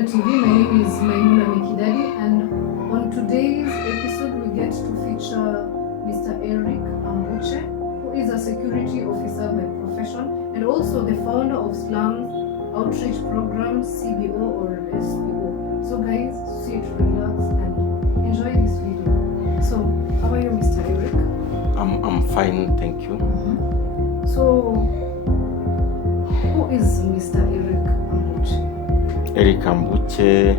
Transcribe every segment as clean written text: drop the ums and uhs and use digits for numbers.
Uganda TV. My name is Maimuna Mikidadi, and on today's episode we get to feature Mr. Eric Ambuche, who is a security officer by profession and also the founder of Slums Outreach Program, CBO or SPO. So guys, sit, relax and enjoy this video. So, how are you, Mr. Eric? I'm fine, thank you. So, who is Mr. Eric Ambuche? Eric Ambuche,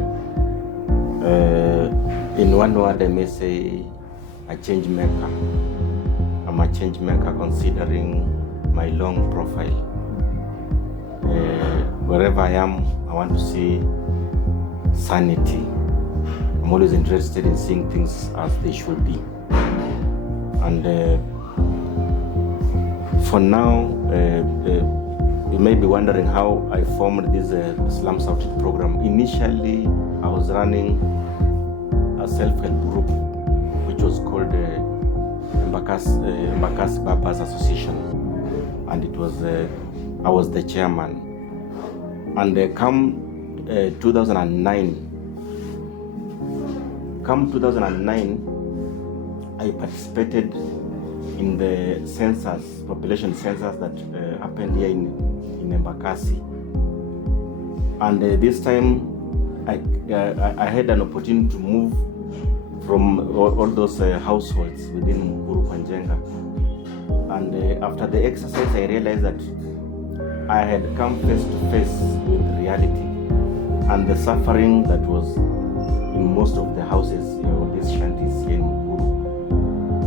in one word I may say a change maker. I'm a change maker considering my long profile. Wherever I am, I want to see sanity. I'm always interested in seeing things as they should be. And for now, you may be wondering how I formed this Slums Outreach Program. Initially, I was running a self-help group which was called Embakasi Babas Association, and it was I was the chairman. And come 2009, I participated in the census, population census that happened here in Embakasi. And this time I had an opportunity to move from all those households within Mukuru Slums. And after the exercise, I realized that I had come face to face with reality and the suffering that was in most of the houses or these shanties here in Mukuru.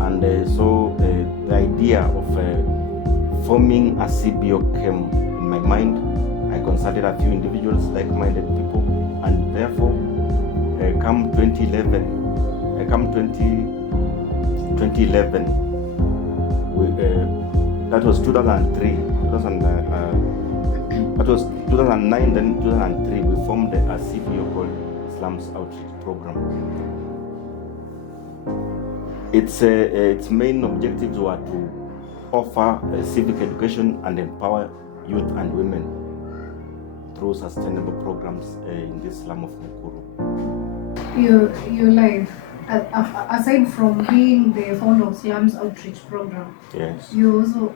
And so the idea of forming a CBO came in my mind. I consulted a few individuals, like-minded people, and therefore come 2011, that was 2003, that was 2009, then 2003, we formed a CBO called Slums Outreach Program. Its main objectives were to offer civic education and empower youth and women through sustainable programs in this slum of Mukuru. Your life, aside from being the founder of Slums Outreach Program, yes, you're also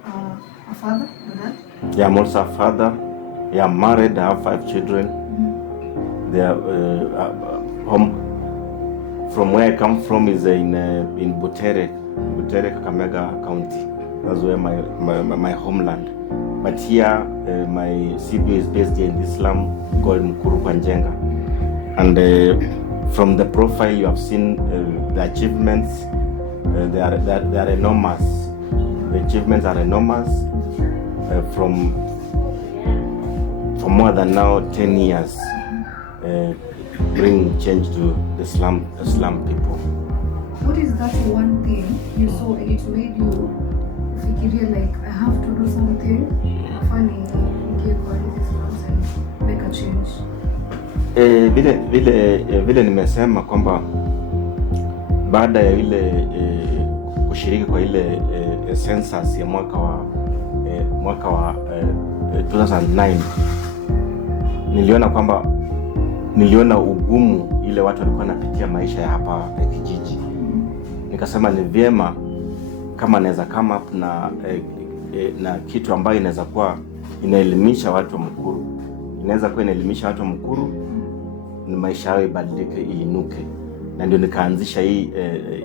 a father, dad? Yeah, I'm also a father. Yeah, I'm married. I have 5 children. They are home. From where I come from is in Butere, Kakamega County. That's where my homeland. But here, my CBO is based here in this slum called Mukuru Slums. And from the profile you have seen, the achievements, they are enormous. The achievements are enormous. From more than now 10 years, bring change to the slum people. What is that one thing you saw and it made you fikiria like I have to do something funny kwa hizi slums and make a change? Vile nimesema kwamba baada ya ile kushiriki kwa ile census ya mwaka wa 2009, niliona ugumu ile watu walikuwa wanapitia maisha ya hapa kijiji. Nikasema ni vyema kama naweza come up na kitu ambayo inaweza kuwa inaelimisha watu wa Mukuru. Inaweza kuwa inaelimisha watu wa Mukuru ni maisha yao ibadilike, iinuke. Na ndio nikaanzisha hii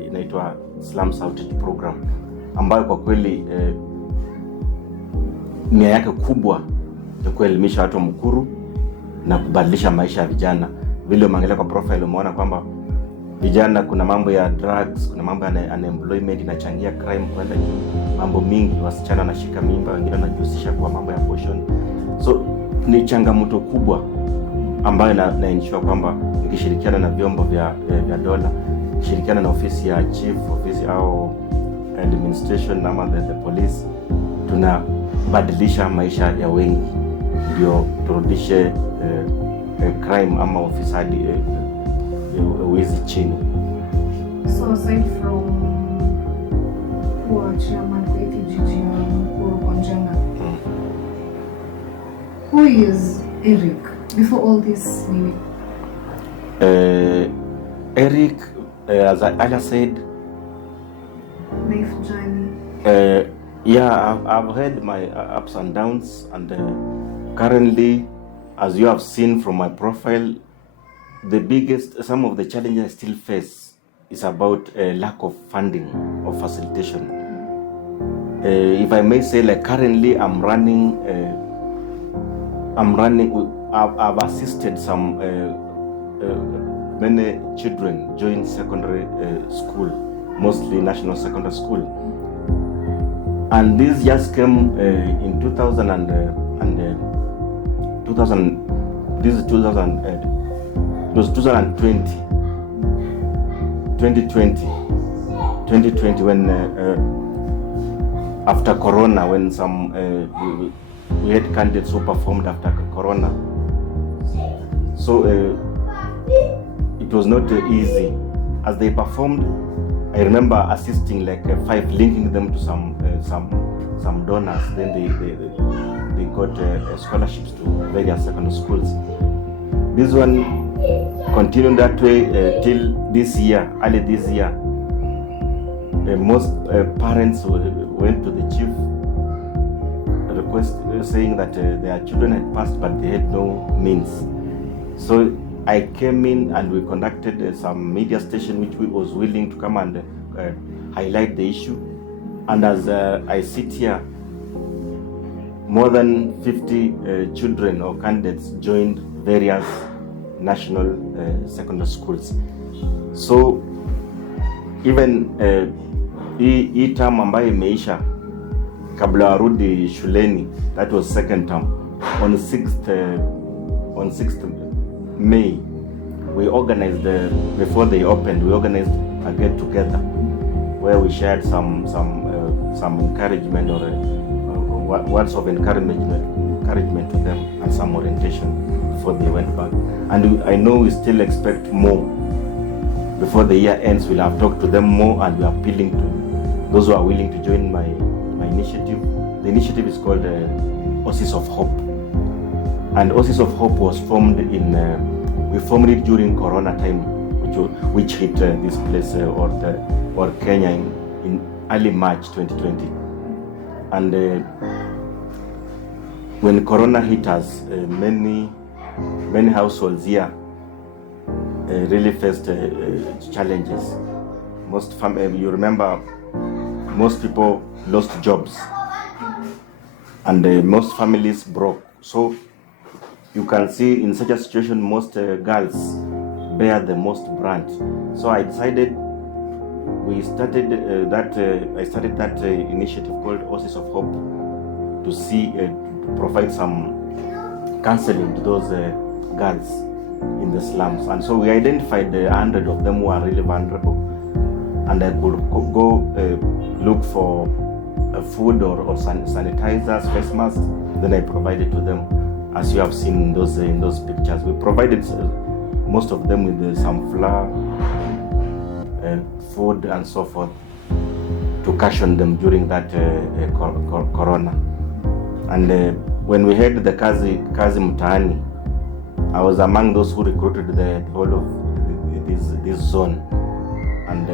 inaitwa Slums Outreach Program, ambayo kwa kweli nia yake kubwa ni kuelimisha watu wa Mukuru na kubadilisha maisha ya vijana. Vile umeangalia kwa profile umeona kwamba vijana, kuna mambo ya drugs, kuna mambo ya unemployment inachangia crime kwenda juu, mambo mingi, wasichana wanashika mimba, wengine wanajihusisha kwa mambo ya abortion. So ni changamoto kubwa ambayo na ensure kwamba nikishirikiana na vyombo vya dola, nikishirikiana na ofisi ya chief, ofisi au administration ama the police, tunabadilisha maisha ya wengi ndio turudishe crime ama ufisadi wizi chini. So aside from kuwa chairman kwa kijiji ya Mukuru Slums, who is Eric before all this? Eric, as I earlier said, life journey. Yeah, I've had my ups and downs, and currently, as you have seen from my profile, some of the challenges I still face is about lack of funding or facilitation. If I may say, like currently, I've assisted some many children join secondary school, mostly national secondary school. And this just came in 2000 and 2000. This is 2000. It was 2020. 2020 when after Corona, when some we had candidates who performed after Corona. So it was not easy as they performed. I remember assisting like 5, linking them to some donors. Then they got scholarships to various secondary schools. This one continued that way till this year, early this year. Most parents went to the chief request saying that their children had passed but they had no means. So I came in and we conducted some media station which was willing to come and highlight the issue. And as I sit here, more than 50 children or candidates joined various national secondary schools. So even hii term ambayo imeisha kabla warudi shuleni, that was second term, on 6th May, we organized before they opened, we organized a get together where we shared some encouragement or words of encouragement to them and some orientation before they went back. And I know we still expect more. Before the year ends, we'll have talked to them more, and we're appealing to those who are willing to join my initiative. The initiative is called Oasis of Hope. And Oasis of Hope was formed we formed it during Corona time, which hit this place or Kenya in early March 2020. And when Corona hit us, many households here really faced challenges. You remember, most people lost jobs, and most families broke. So you can see in such a situation, most girls bear the most brunt. So I decided I started that initiative called Oasis of Hope to provide some counseling to those girls in the slums. And so we identified 100 of them who are really vulnerable, and I could go look for food or sanitizers, face masks. Then I provided to them, as you have seen in those pictures. We provided most of them with some flour, food and so forth to cushion them during that Corona. And when we had the Kazi Mtaani, I was among those who recruited the whole of this zone. And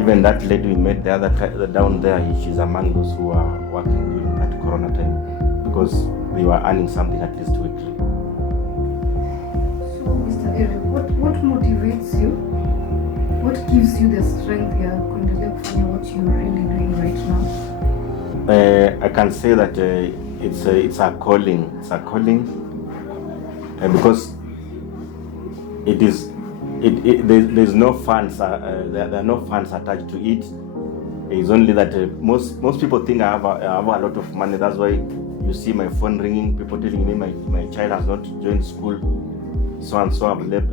even that lady we met the other down there, she's among those who are working during that Corona time, because they were earning something at least weekly. So, Mr. Eric, what motivates you? What gives you the strength ya kuendelea kufanya what you're really doing right now? I can say that it's a calling. It's a calling because there's no funds. There are no funds attached to it. It's only that most people think I have a lot of money. That's why you see my phone ringing. People telling me my child has not joined school. So and so I've left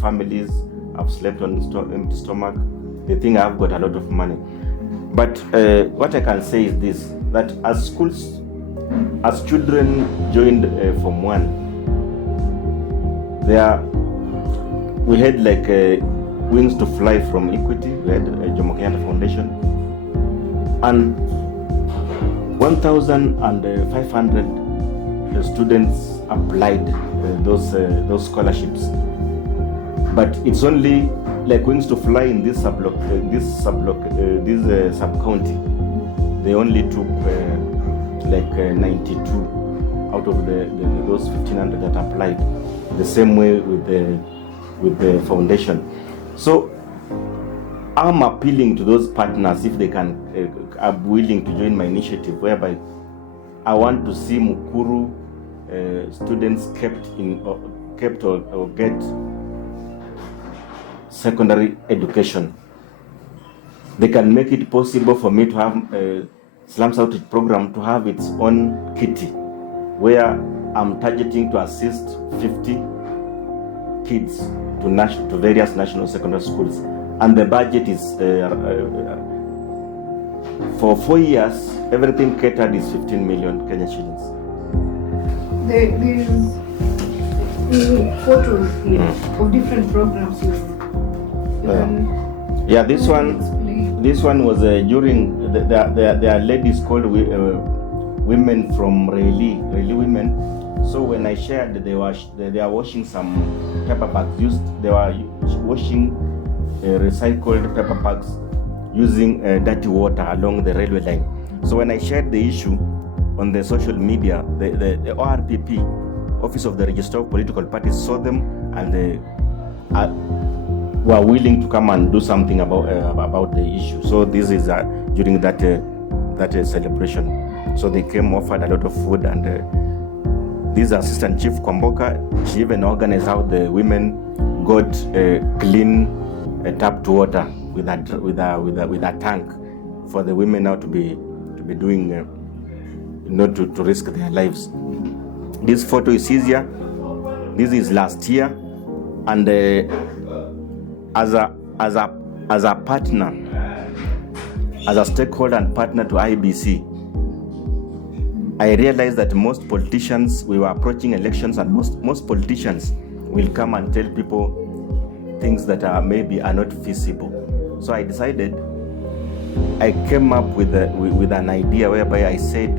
families. I've slept on empty stomach. They think I've got a lot of money. But what I can say is this: that as children joined Form 1, we had like wings to fly from Equity. We had Jomo Kenyatta Foundation, and 1,500 students applied those scholarships but it's only like wings to fly in this sub county. They only took 92 out of those 1,500 that applied. The same way with the foundation. So I'm appealing to those partners if they can are willing to join my initiative, whereby I want to see Mukuru students kept or get secondary education. They can make it possible for me to have Slums Outreach Program to have its own kitty, where I'm targeting to assist 50 kids to various national secondary schools, and the budget is for 4 years. Everything catered is 15 million Kenya shillings. There's photos here of different programs. Yeah, this one was during there are ladies called women from Reli women. So when I shared, they are washing some paper bags. They were washing recycled paper bags using dirty water along the railway line. So when I shared the issue on the social media, the ORPP, Office of the Registrar of Political Parties, saw them, and they were willing to come and do something about the issue. So this is during that celebration. So they came, offered a lot of food, and this Assistant Chief Kwamboka, she even organized how the women got clean tapped water with a tank for the women now to be doing, not to risk their lives. This photo is easier. This is last year, and as a partner, as a stakeholder and partner to IBC, I realized that most politicians, we were approaching elections, and most politicians will come and tell people things that maybe are not feasible. So I decided, I came up with an idea whereby I said,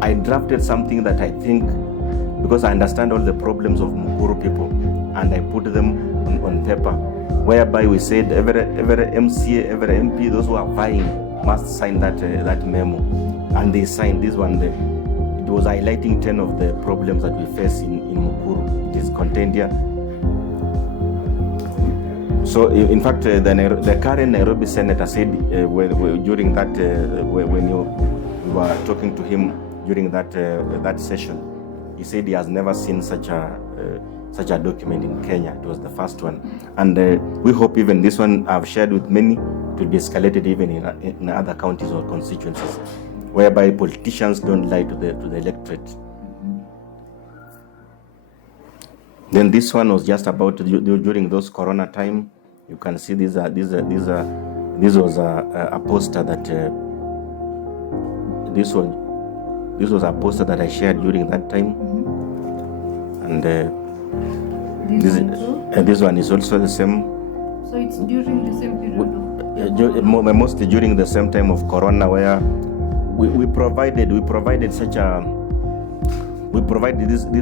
I drafted something that I think, because I understand all the problems of Mukuru people, and I put them on paper, whereby we said every MCA, every MP, those who are vying must sign that memo. And they signed this one. It was highlighting 10 of the problems that we face in Mukuru. It is contained here. So, in fact, the current Nairobi senator said during that, when you were talking to him during that session, he said he has never seen such a document in Kenya. It was the first one, and we hope even this one I've shared with many to be escalated even in other counties or constituencies, whereby politicians don't lie to the electorate. Then this one was just about during those Corona time. You can see this was a poster that this was a poster that I shared during that time, and this one is also the same. So it's during the same period. Mostly during the same time of Corona, where we provided these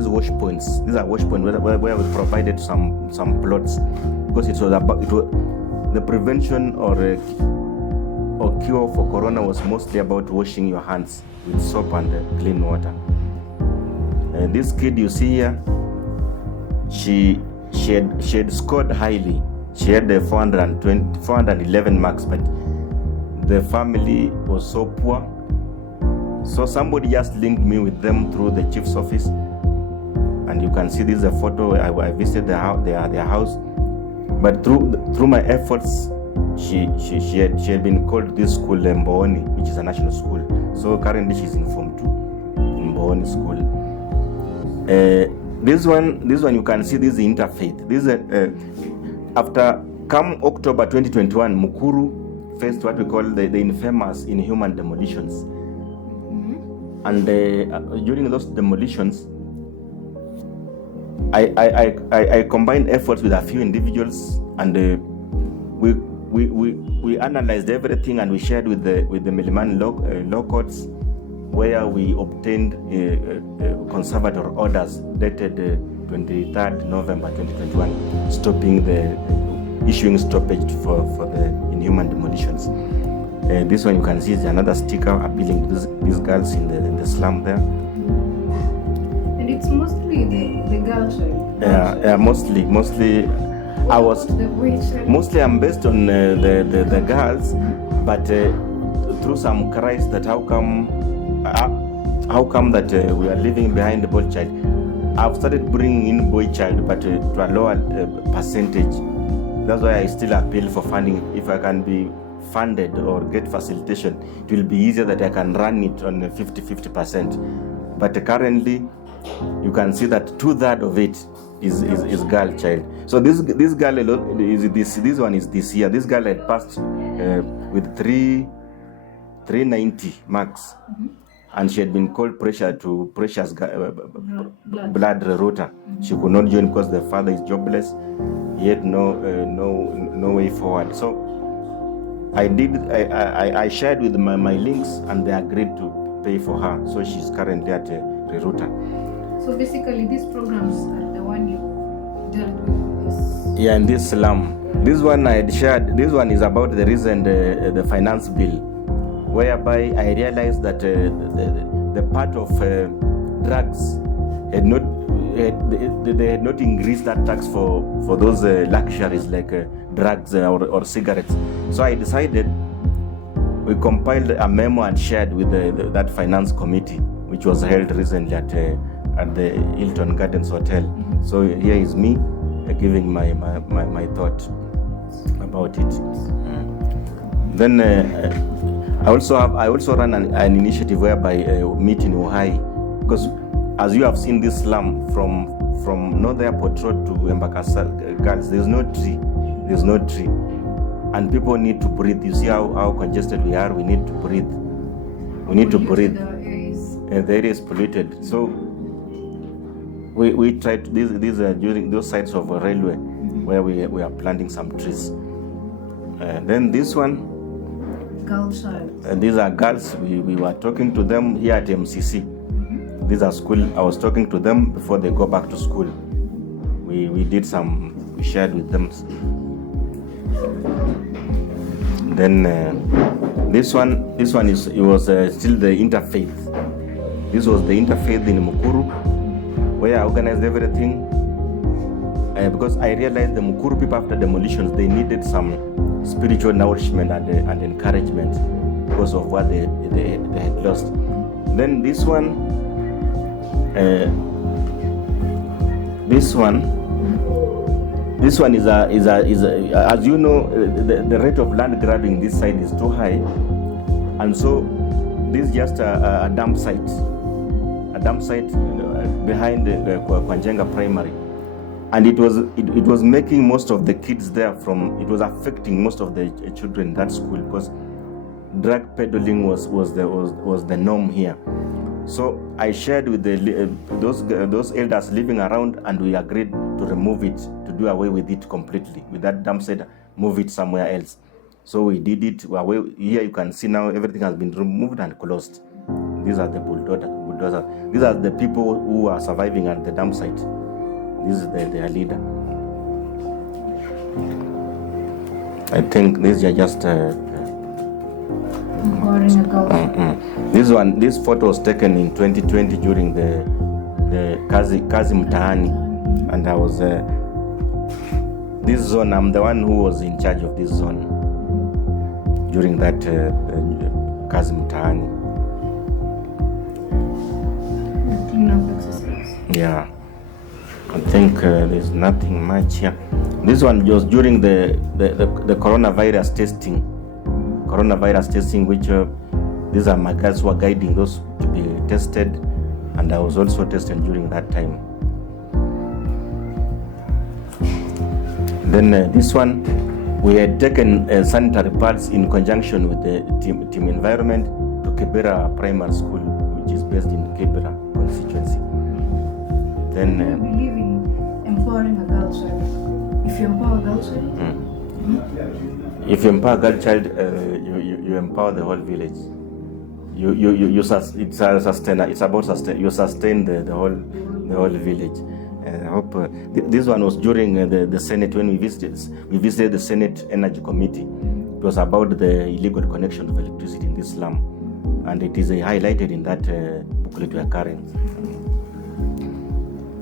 wash points. These are wash points where we provided some plots, because the prevention or cure for Corona was mostly about washing your hands with soap and clean water. This kid you see here, she had scored highly. She had 411 marks, but the family was so poor. So somebody just linked me with them through the chief's office, and you can see this is a photo. I visited their house, but through my efforts, she had been called this school Mboni, which is a national school. So currently she's in Form 2 in Mboni school. This one you can see, this is interfaith. This is after October 2021, Mukuru faced what we call the infamous inhuman demolitions. And during those demolitions, I combined efforts with a few individuals, and we analyzed everything, and we shared with the Milimani law courts, where we obtained conservator orders dated 23rd November 2021, issuing stoppage for the inhuman demolitions. This one you can see is another sticker appealing to these girls in the slum there. And it's mostly the girl child. Yeah, mostly. Mostly I'm based on the girls, but through some cries that how come that we are leaving behind the boy child. I've started bringing in boy child, but to a lower percentage. That's why I still appeal for funding. If I can be funded or get facilitation, it will be easier that I can run it on 50%. But currently, you can see that 2/3 of it is girl child. So this girl this one is this year. This girl had passed with 390 marks, and she had been called precious blood rota. She could not join because the father is jobless. He had no way forward. So I shared with my links, and they agreed to pay for her. So she's currently at Reruta. So basically, these programs are the one you dealt with this. Yeah, in this slum. This one I had shared. This one is about the recent the finance bill, whereby I realized that the part of drugs had not they had not increased that tax for those luxuries like drugs or cigarettes. So I decided, we compiled a memo and shared with that finance committee, which was held recently at the Hilton Gardens Hotel. So here is me giving my thought about it. Then I also run an initiative whereby meet in Ohai, because as you have seen this slum from North Airport Road to Embakasi Girls, there's no tree, and people need to breathe. You see how congested we are. We need to breathe. The area is polluted. So we tried these are during those sides of a railway where we are planting some trees. Then this one, girl child. These are girls. We were talking to them here at MCC. These are school. I was talking to them before they go back to school. We shared with them. Then this one was still the interfaith. This was the interfaith in Mukuru, where I organized everything. Because I realized the Mukuru people, after demolitions, they needed some spiritual nourishment and encouragement because of what they had lost. Then this one is as you know, the rate of land grabbing this side is too high, and so this is just a dump site behind the Kwanjenga Primary, and it was making most of the kids there it was affecting most of the children in that school, because drug peddling was the norm here. So I shared with those elders living around, and we agreed to remove it, to do away with it completely. With that dump site, move it somewhere else. So we did it. Here you can see now everything has been removed and closed. These are the bulldozers. These are the people who are surviving at the dump site. This is their leader. I think these are just. This photo was taken in 2020 during the Kazi Mtaani, and I was this zone. I'm the one who was in charge of this zone during that Kazi Mtaani. Cleanup exercise. Yeah, I think there's nothing much here. This one was during the coronavirus testing, which these are my guys who are guiding those to be tested, and I was also tested during that time. Then this one, we had taken sanitary pads in conjunction with the team environment to Kibera Primary School, which is based in Kibera constituency. Then I believe in empowering a girl child. If you empower a girl child, if you empower a girl child, you empower the whole village. You sustain the whole village. I hope this one was during the Senate when we visited the Senate Energy Committee. It was about the illegal connection of electricity in this slum, and it is highlighted in that booklet we are carrying.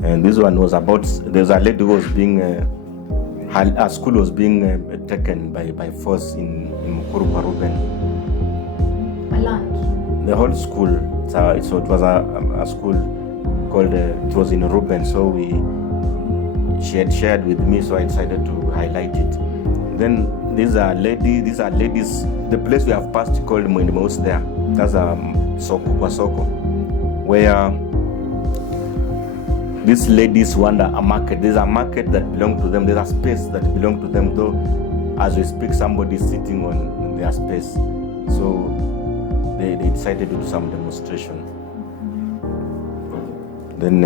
And this one was about there's a lady who was being a school was being taken by force in Mukuru Slums. A land. The whole school. So it was a school called it was in Ruben. So she had shared with me, so I decided to highlight it. Then these are ladies. The place we have passed called Mwindimous there. That's a Soko, where these ladies wander a market. There's a market that belongs to them. There's a space that belongs to them, though as we speak somebody is sitting on their space. So they decided to do some demonstration. Then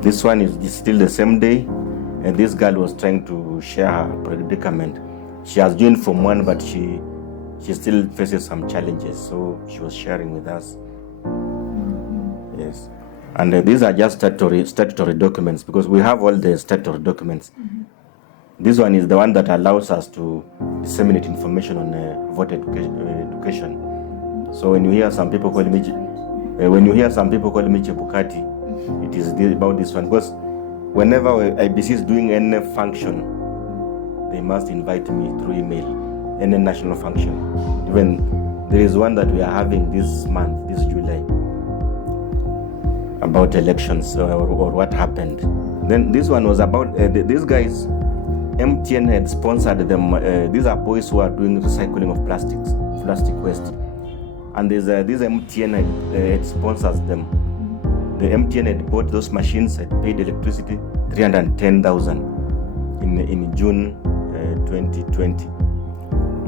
this one is still the same day, and this girl was trying to share her predicament. She has joined from one, but she still faces some challenges, so she was sharing with us. Yes. And these are just statutory documents, because we have all the statutory documents. This one is the one that allows us to disseminate information on voter education. So when you hear some people call me Chebukati, it is about this one, because whenever IBC is doing any function, they must invite me through email, any national function. Even there is one that we are having this month, this July, about elections or what happened. Then this one was about these guys. MTN had sponsored them. These are boys who are doing recycling of plastic waste, and this MTN had sponsors them. The MTN had bought those machines, had paid electricity 310,000 in June 2020.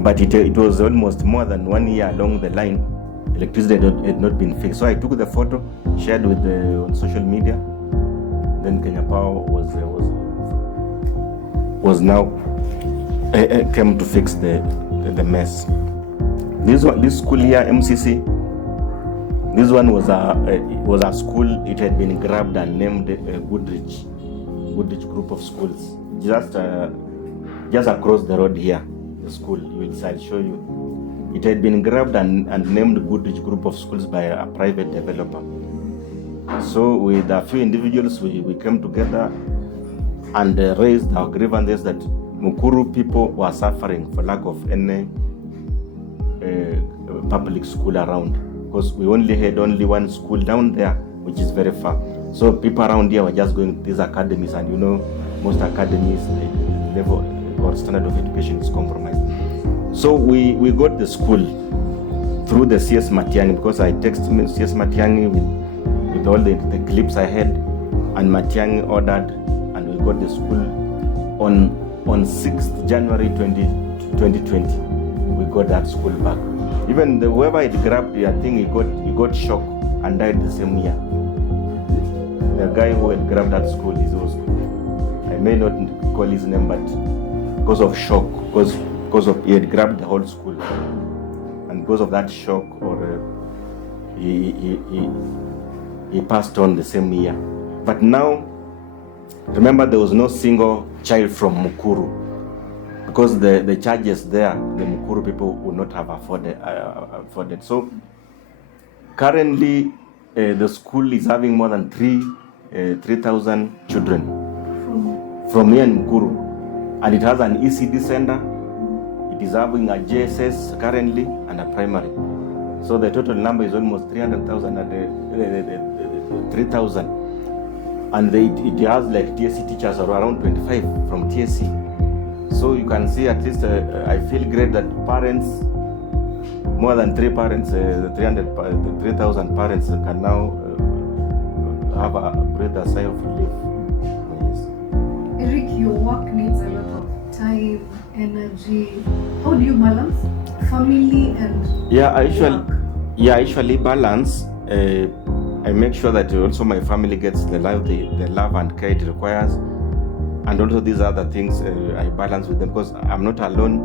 But it was almost more than 1 year along the line. Electricity had not been fixed. So I took the photo, shared with on social media. Then Kenya Power was now came to fix the mess. This school here, MCC. This one was a school. It had been grabbed and named Goodrich Group of Schools. Just across the road here, the school. I'll show you. It had been grabbed and named Goodrich Group of Schools by a private developer. So with a few individuals, we came together and raised our grievances that Mukuru people were suffering for lack of any public school around. Because we only had one school down there, which is very far. So people around here were just going to these academies, and most academies, the level or standard of education is compromised. So we got the school through the CS Matiang'i, because I texted CS Matiang'i with all the clips I had, and Matiang'i ordered, and we got the school on 6th January 2020. We got that school back. Even whoever it grabbed, I think he got shocked and died the same year. The guy who had grabbed that school I may not call his name, but because of shock, because of he had grabbed the whole school, and because of that shock, he passed on the same year. But now, remember, there was no single child from Mukuru. Because the charges there, the Mukuru people would not have afforded. So currently, the school is having more than 3,000 children from here in Mukuru, and it has an ECD center. It is having a JSS currently and a primary. So the total number is almost 300,000 and 3,000, and it has like TSC teachers around 25 from TSC. So you can see, at least I feel great that parents, more than 3 parents, 3,000 parents can now have a breather sigh of relief. Yes. Eric, your work needs a lot of time, energy. How do you balance family and I usually balance. I make sure that also my family gets the love and care it requires. And also these other things I balance with them, because I'm not alone.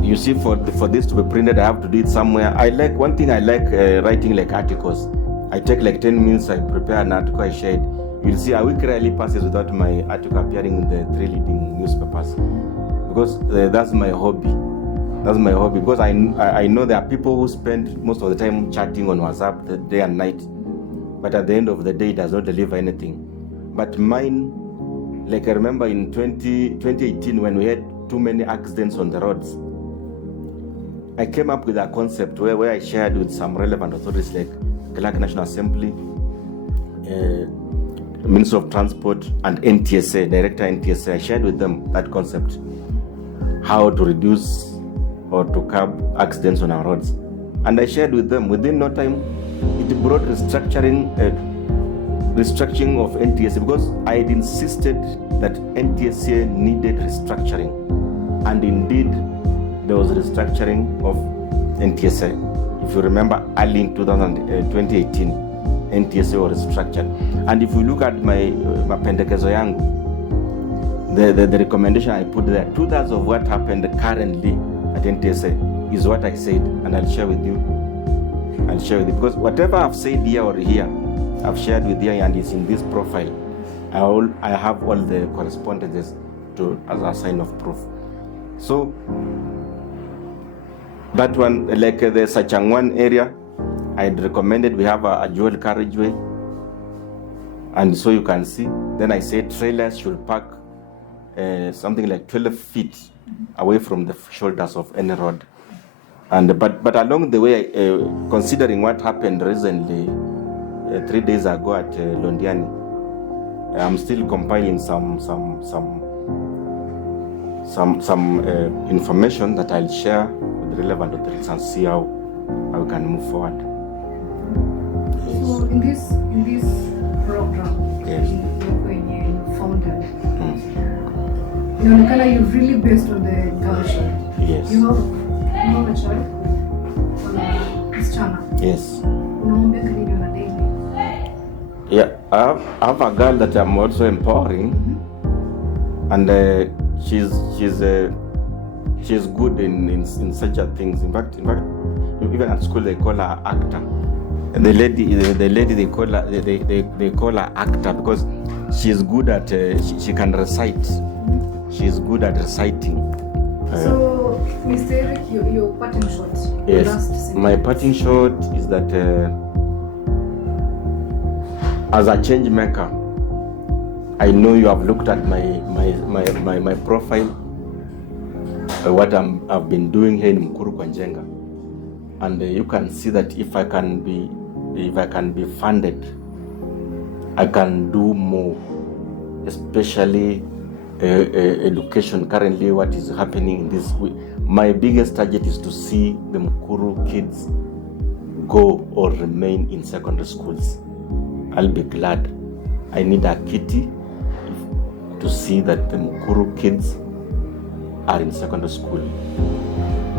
You see, for this to be printed, I have to do it somewhere. One thing I like writing like articles. I take like 10 minutes, I prepare an article, I share it. you'll see a week rarely passes without my article appearing in the 3 leading newspapers, because that's my hobby. That's my hobby, because I know there are people who spend most of the time chatting on WhatsApp the day and night, but at the end of the day it does not deliver anything. But mine, like I remember in 2018 when we had too many accidents on the roads, I came up with a concept where I shared with some relevant authorities like Clark National Assembly, Minister of Transport, and NTSA, Director NTSA. I shared with them that concept, how to reduce or to curb accidents on our roads. And I shared with them. Within no time, it brought restructuring of NTSA, because I had insisted that NTSA needed restructuring. And indeed, there was restructuring of NTSA. If you remember, early in 2018, NTSA was restructured. And if you look at my pendekezo yangu, the recommendation I put there, 2/3 of what happened currently at NTSA is what I said, and I'll share with you. Because whatever I've said here or here, I've shared with you, and it's in this profile. I have all the correspondences as a sign of proof. So that one, like the Sachangwan area, I'd recommended we have a dual carriageway, and so you can see. Then I said trailers should park something like 12 feet away from the shoulders of any road. And but along the way, considering what happened recently, 3 days ago at Londiani, I'm still compiling some information that I'll share with relevant authorities and see how we can move forward. So in this program, yes, when you founded, you've really based on the girlship. Yes. You have a child on a msichana. Yes. Unaombea karibu na daily. Yeah, I have a girl that I'm also empowering, and she's good in such a things. In fact, even at school they call her actor. And the lady they call her actor because she's good at she can recite. She's good at reciting. So, Mr. Eric, your parting shot. Yes, my parting shot is that as a change maker, I know you have looked at my profile, what I've been doing here in Mukuru Kwanjenga, and you can see that if I can be funded, I can do more, especially education. Currently, what is happening in this week, my biggest target is to see the Mukuru kids go or remain in secondary schools. I'll be glad. I need a kitty to see that the Mukuru kids are in secondary school.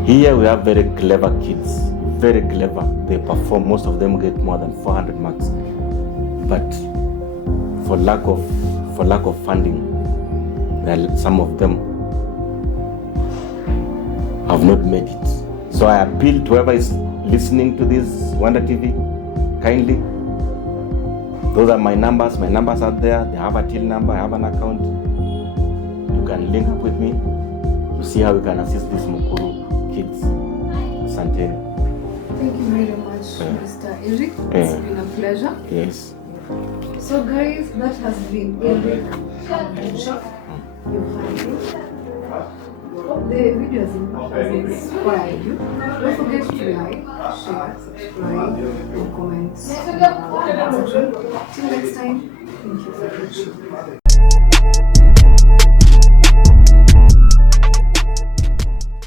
Here we have very clever kids, very clever. They perform, most of them get more than 400 marks. But for lack of funding, some of them have not made it. So I appeal to whoever is listening to this Wonder TV, kindly. Those are my numbers. My numbers are there. They have a till number. I have an account. You can link up with me to see how we can assist these Mukuru kids. Asante. Thank you very much, Mr. Eric. It's been a pleasure. Yes. So guys, that has been Eric Ambucha. You've heard it. Hope the video has inspired you. Don't forget to like, share, subscribe, and comment in the comment section. Till next time, thank you for watching.